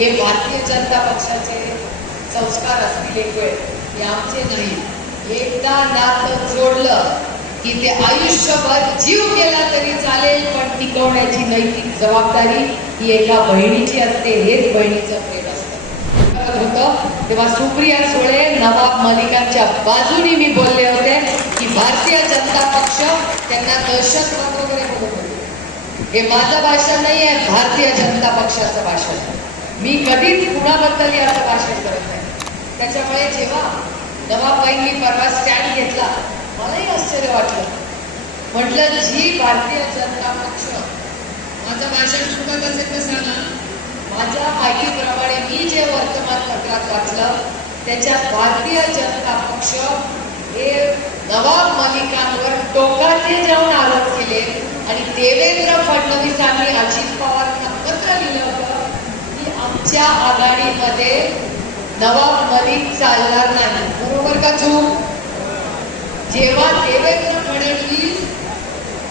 हे भारतीय जनता पक्षाचे संस्कार असतील एक वेळ हे आमचे नाही. एकदा नातं जोडलं की ते आयुष्यभर जीव केला तरी चालेल पण टिकवण्याची नैतिक जबाबदारी ही एका बहिणीची असते हेच बहिणीचं प्रेम असतं. होतं तेव्हा सुप्रिया सुळे नवाब मलिकांच्या बाजूनी मी बोलले होते की भारतीय जनता पक्ष त्यांना दहशतवाद वगैरे बोलत. होते हे माझं भाषण नाही आहे भारतीय जनता पक्षाचं भाषण आहे. मी कधीच कुणाबद्दल असं भाषण करत नाही. त्याच्यामुळे जेव्हा नवाबाईंनी परवा स्टँड घेतला मलाही आश्चर्य वाटलं. म्हटलं जी भारतीय जनता पक्ष माझं भाषण चुकत असेल तर सांगा माझ्या माहितीप्रमाणे मी जे वर्तमानपत्रात वाचलं त्याच्यात भारतीय जनता पक्ष हे नवाब मलिकांवर टोकाचे जाऊन आरोप केले आणि देवेंद्र फडणवीसांनी अजित पवारांना की आघाडीमध्ये नवाब मलिक चालणार नाही. बरोबर का चूक? जेव्हा देवेंद्र फडणवीस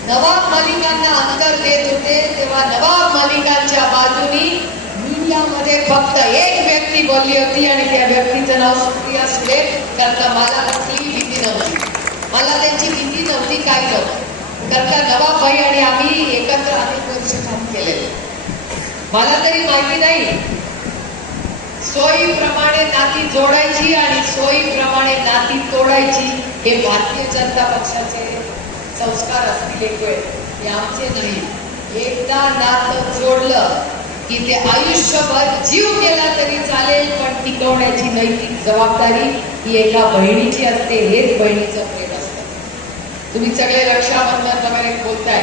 नवाब मलिकांना अंतर देत होते तेव्हा नवाब मलिकांच्या बाजूनी मीडियामध्ये फक्त एक व्यक्ती बोलली होती आणि त्या व्यक्तीचं नाव सुप्रिया सुळे कारण का मला कसली भीती नव्हती. मला त्यांची भीती नव्हती काय नव्हतं कारण का नवाबाई आणि आम्ही एकत्र अनेक वर्ष काम केले मला तरी माहिती नाही. सोयीप्रमाणे नाती जोडायची आणि सोयीप्रमाणे नाती तोडायची हे भारतीय जनता पक्षाचे संस्कार असतील एक वेळ. हे आमचे नाही. एकदा नातं जोडलं की ते आयुष्यभर जीव केला तरी चालेल पण टिकवण्याची नैतिक जबाबदारी ही एका बहिणीची असते हेच बहिणीचं प्रेम असतं. तुम्ही सगळे रक्षाबंधन वगैरे बोलताय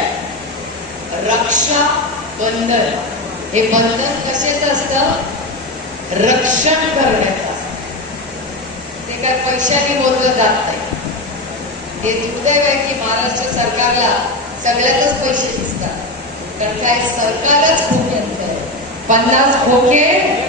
रक्षाबंधन हे बंधन कसेच असतं? रक्षण करण्याचा. ते काय पैशाने मोजलं जात नाही. हे दुर्दैव आहे की महाराष्ट्र सरकारला सगळ्यातच पैसे दिसतात. कारण काय? सरकारच खूप यंत्र आहे. पन्नास खोके